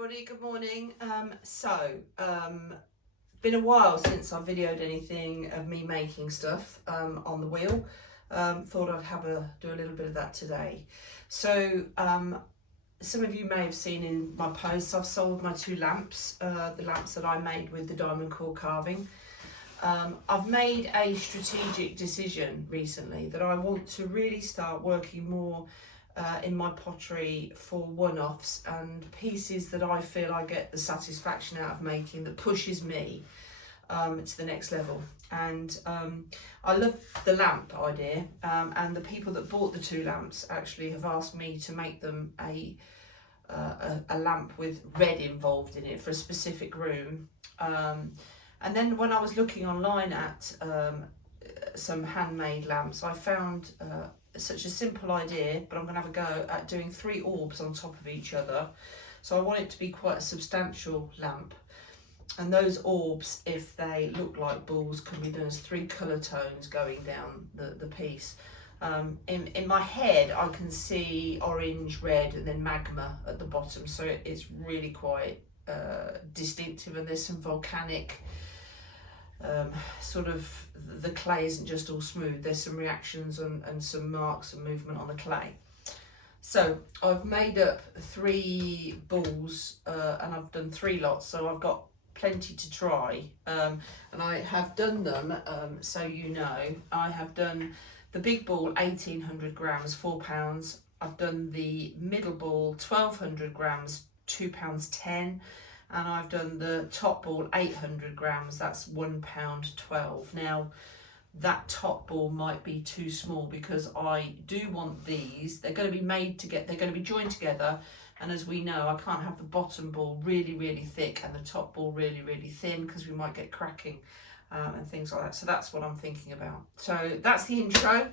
everybody, good morning. Been a while since I videoed anything of me making stuff on the wheel. Thought I'd do a little bit of that today. So some of you may have seen in my posts, I've sold my two lamps, the lamps that I made with the diamond core carving. I've made a strategic decision recently that I want to really start working more in my pottery for one-offs and pieces that I feel I get the satisfaction out of making, that pushes me to the next level. And I love the lamp idea, and the people that bought the two lamps actually have asked me to make them a lamp with red involved in it for a specific room. And then when I was looking online at some handmade lamps, I found such a simple idea, but I'm going to have a go at doing 3 orbs on top of each other. So I want it to be quite a substantial lamp. And those orbs, if they look like balls, can be done as 3 colour tones going down the piece. In my head, I can see orange, red, and then magma at the bottom. So it's really quite distinctive, and there's some volcanic sort of, the clay isn't just all smooth, there's some reactions and some marks and movement on the clay. So I've made up 3 balls and I've done 3 lots, so I've got plenty to try, and I have done them, so you know, I have done the big ball 1800 grams, £4. I've done the middle ball 1200 grams, £2.10. And I've done the top ball 800 grams, that's £1.12. Now that top ball might be too small because I do want these, they're going to be made to they're going to be joined together, and as we know, I can't have the bottom ball really thick and the top ball really thin because we might get cracking and things like that. So that's what I'm thinking about. So that's the intro,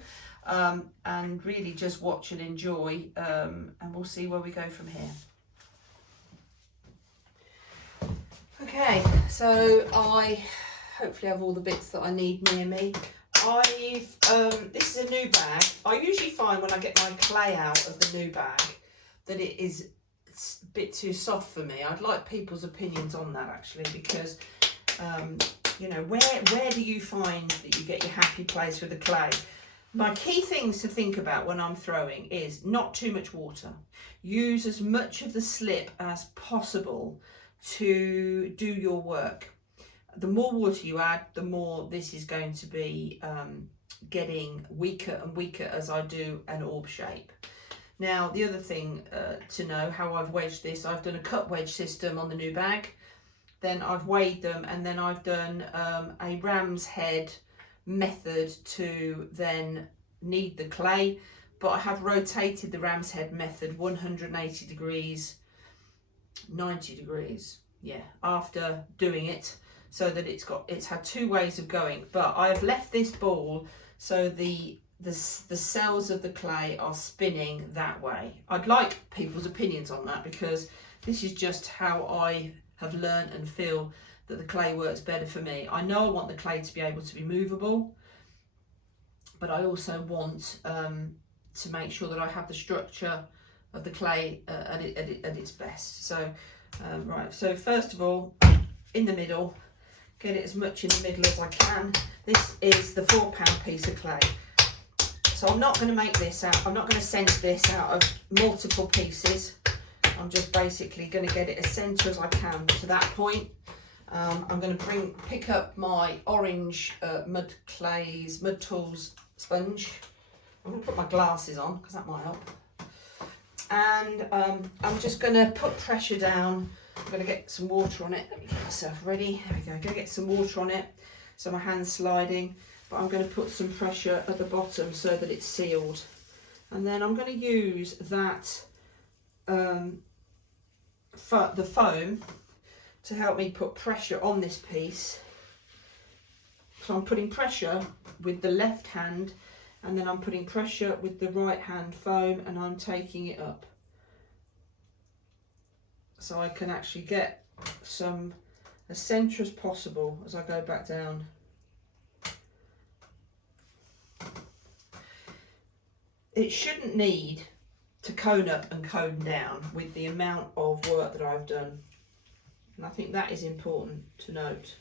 and really just watch and enjoy, and we'll see where we go from here. Okay, so I hopefully have all the bits that I need near me. This is a new bag. I usually find when I get my clay out of the new bag that it's a bit too soft for me. I'd like people's opinions on that actually, because you know, where do you find that you get your happy place with the clay? My key things to think about when I'm throwing is not too much water. Use as much of the slip as possible to do your work. The more water you add, the more this is going to be getting weaker and weaker as I do an orb shape. Now the other thing to know how I've wedged this, I've done a cut wedge system on the new bag, then I've weighed them, and then I've done a ram's head method to then knead the clay, but I have rotated the ram's head method 180 degrees 90 degrees, yeah, after doing it, so that it's had 2 ways of going. But I have left this ball so the cells of the clay are spinning that way. I'd like people's opinions on that, because this is just how I have learned and feel that the clay works better for me. I know I want the clay to be able to be movable, but I also want to make sure that I have the structure of the clay at its best. So right, so first of all, in the middle, get it as much in the middle as I can. This is the £4 piece of clay, so I'm not going to make this out, I'm not going to centre this out of multiple pieces. I'm just basically going to get it as centre as I can to that point. I'm going to pick up my orange Mud Tools sponge. I'm going to put my glasses on because that might help. And I'm just going to put pressure down. I'm going to get some water on it. Let me get myself ready. There we go. I'm going to get some water on it so my hand's sliding. But I'm going to put some pressure at the bottom so that it's sealed. And then I'm going to use that the foam to help me put pressure on this piece. So I'm putting pressure with the left hand, and then I'm putting pressure with the right hand foam, and I'm taking it up. So I can actually get some as centre as possible as I go back down. It shouldn't need to cone up and cone down with the amount of work that I've done. And I think that is important to note.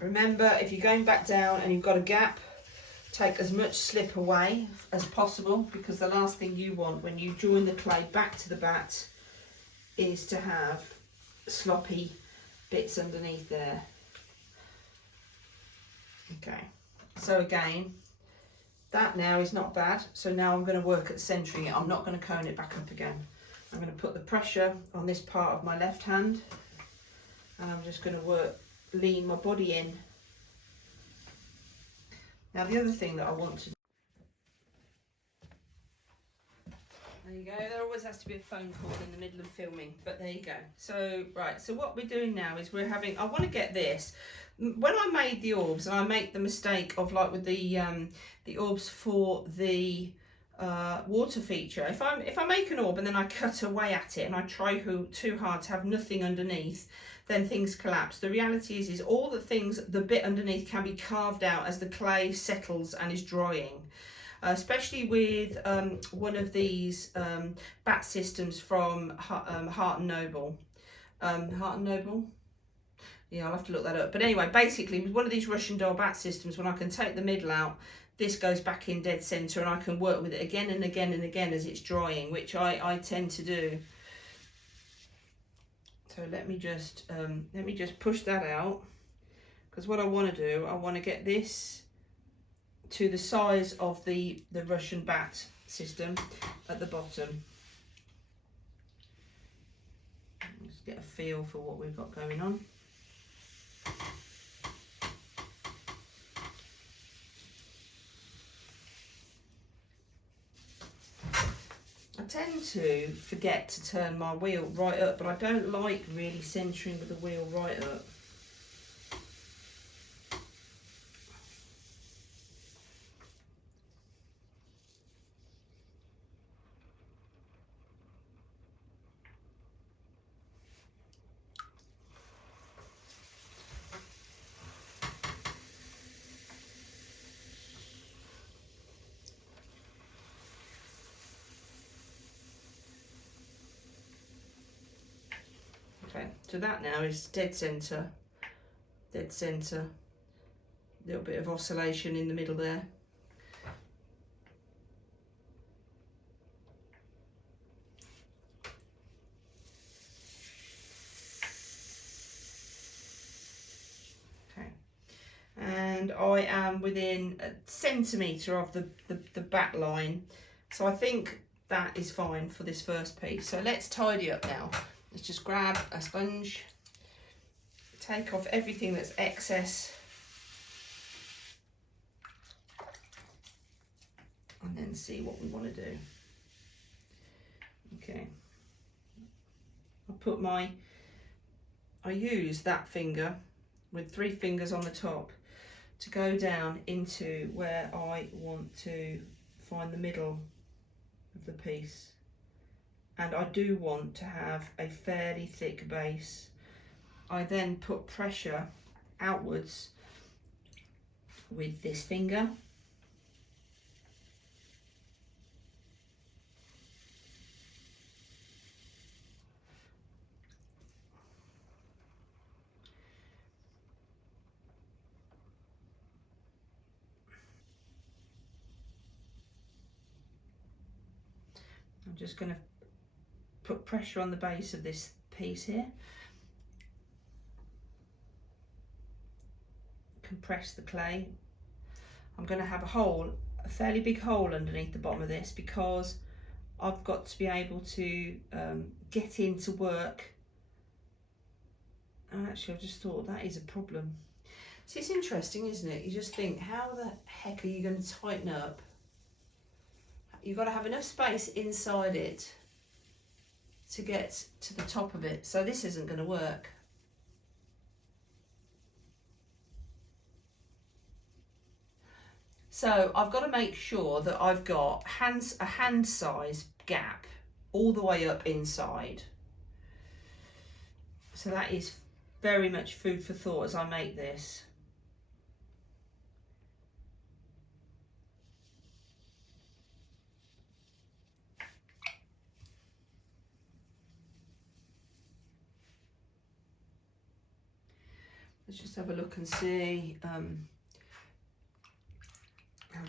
Remember, if you're going back down and you've got a gap, take as much slip away as possible, because the last thing you want when you join the clay back to the bat is to have sloppy bits underneath there. Okay, so again, that now is not bad. So now I'm going to work at centering it. I'm not going to cone it back up again. I'm going to put the pressure on this part of my left hand, and I'm just going to lean my body in. Now the other thing that I want to, there you go, there always has to be a phone call in the middle of filming, but there you go. So right, so what we're doing now is I want to get this. When I made the orbs, and I make the mistake of, like with the orbs for the water feature, if I make an orb and then I cut away at it and I try too hard to have nothing underneath, then things collapse. The reality is all the bit underneath can be carved out as the clay settles and is drying. Especially with one of these bat systems from Heart and Noble. Heart and Noble? Yeah, I'll have to look that up. But anyway, basically with one of these Russian doll bat systems, when I can take the middle out, this goes back in dead center and I can work with it again and again and again as it's drying, which I tend to do. So let me just push that out, because what I want to do, I want to get this to the size of the Russian bat system at the bottom. Let's get a feel for what we've got going on. I tend to forget to turn my wheel right up, but I don't like really centering with the wheel right up. Okay, so that now is dead centre, little bit of oscillation in the middle there. Okay, and I am within a centimetre of the back line, so I think that is fine for this first piece. So let's tidy up now. Let's just grab a sponge, take off everything that's excess, and then see what we want to do. Okay, I use that finger with 3 fingers on the top to go down into where I want to find the middle of the piece. And I do want to have a fairly thick base. I then put pressure outwards with this finger. I'm just going to put pressure on the base of this piece here, compress the clay. I'm going to have a fairly big hole underneath the bottom of this, because I've got to be able to get into work. And actually, I've just thought that is a problem. See, it's interesting, isn't it? You just think, how the heck are you going to tighten up? You've got to have enough space inside it to get to the top of it. So this isn't going to work. So I've got to make sure that I've got a hand size gap all the way up inside. So that is very much food for thought as I make this. let's just have a look and see how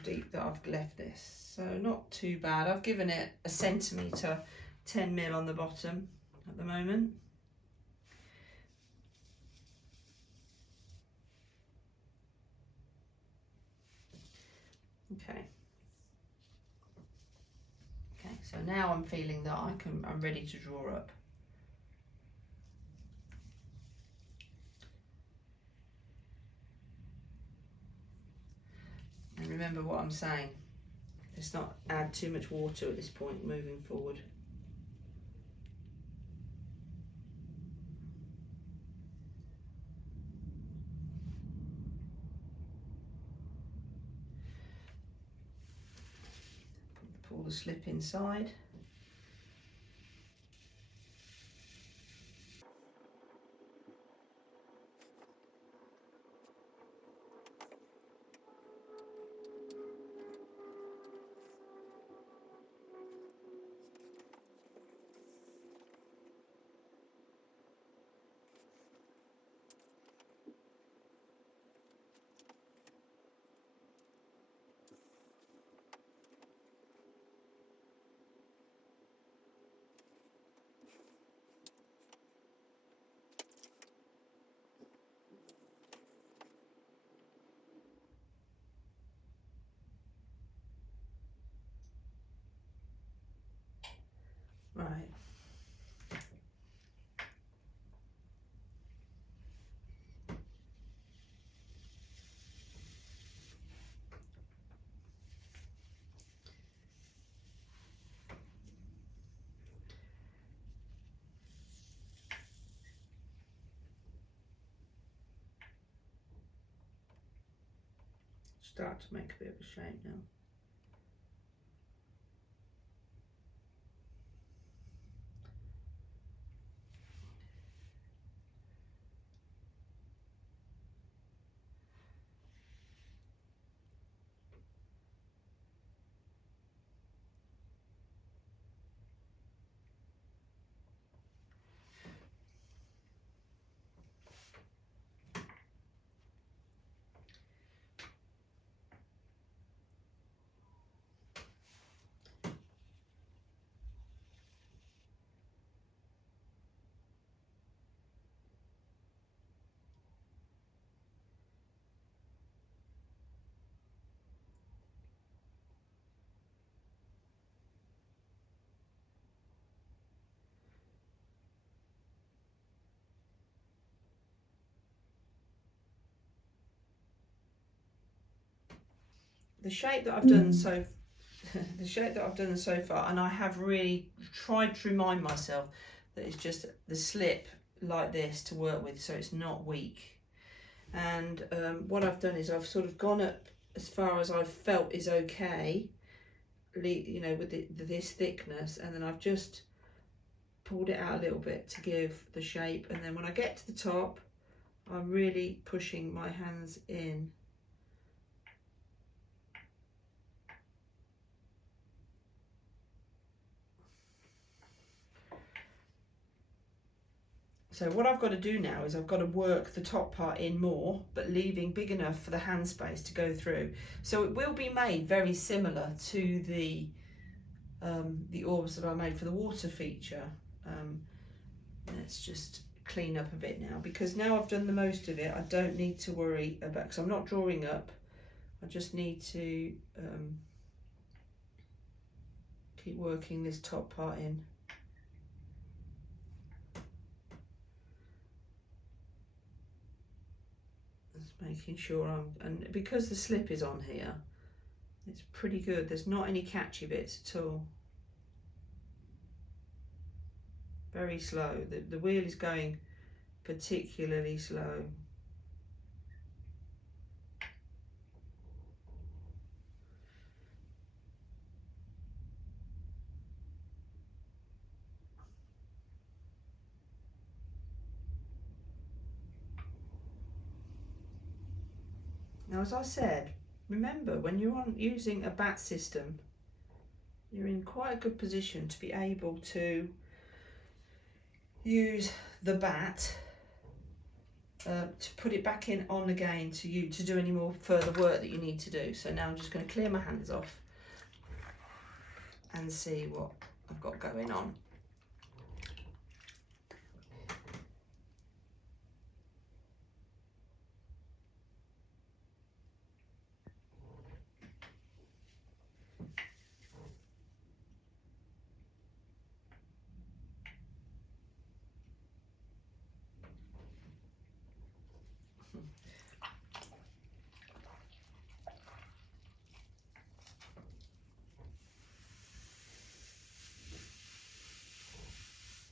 deep that I've left this. So not too bad. I've given it a centimetre, 10mm on the bottom at the moment. Okay. Okay, so now I'm feeling that I'm ready to draw up. And remember what I'm saying. Let's not add too much water at this point moving forward. Pull the slip inside. Right. Start to make a bit of a shape now. The shape that I've done so far, and I have really tried to remind myself that it's just the slip like this to work with, so it's not weak. And what I've done is I've sort of gone up as far as I've felt is okay, you know, with this thickness, and then I've just pulled it out a little bit to give the shape, and then when I get to the top, I'm really pushing my hands in. So what I've got to do now is I've got to work the top part in more, but leaving big enough for the hand space to go through. So it will be made very similar to the orbs that I made for the water feature. Let's just clean up a bit now, because now I've done the most of it, I don't need to worry about, because I'm not drawing up, I just need to keep working this top part in. Making sure and because the slip is on here, it's pretty good. There's not any catchy bits at all. Very slow. The wheel is going particularly slow. Now, as I said, remember when you're using a bat system, you're in quite a good position to be able to use the bat to put it back in on again to do any more further work that you need to do. So now I'm just going to clear my hands off and see what I've got going on.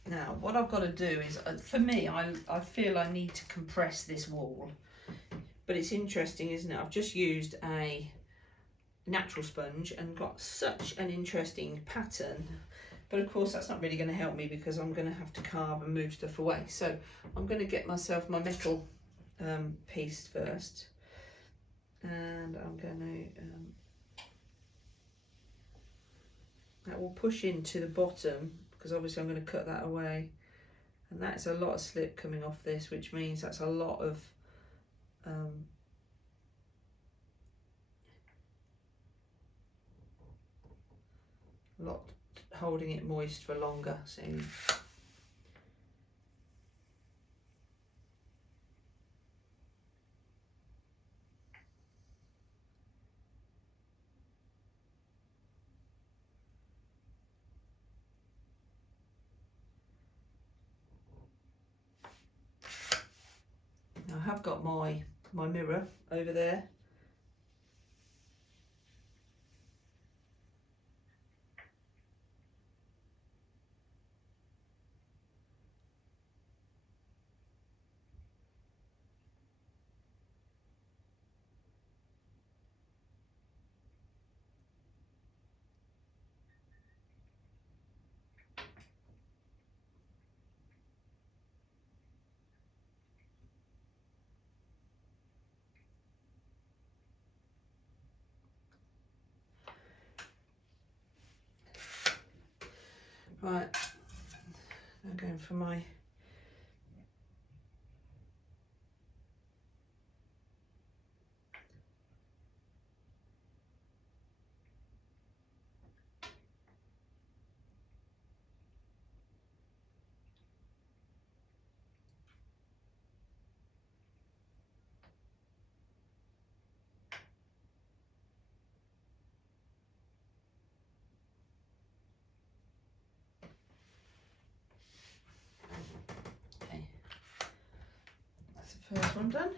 Now, what I've got to do is, for me, I feel I need to compress this wall. But it's interesting, isn't it? I've just used a natural sponge and got such an interesting pattern. But of course, that's not really going to help me because I'm going to have to carve and move stuff away. So I'm going to get myself my metal piece first. And I'm going to... that will push into the bottom, because obviously I'm going to cut that away, and that's a lot of slip coming off this, which means that's a lot of holding it moist for longer. So I have got my mirror over there. Right, now going for my first one done.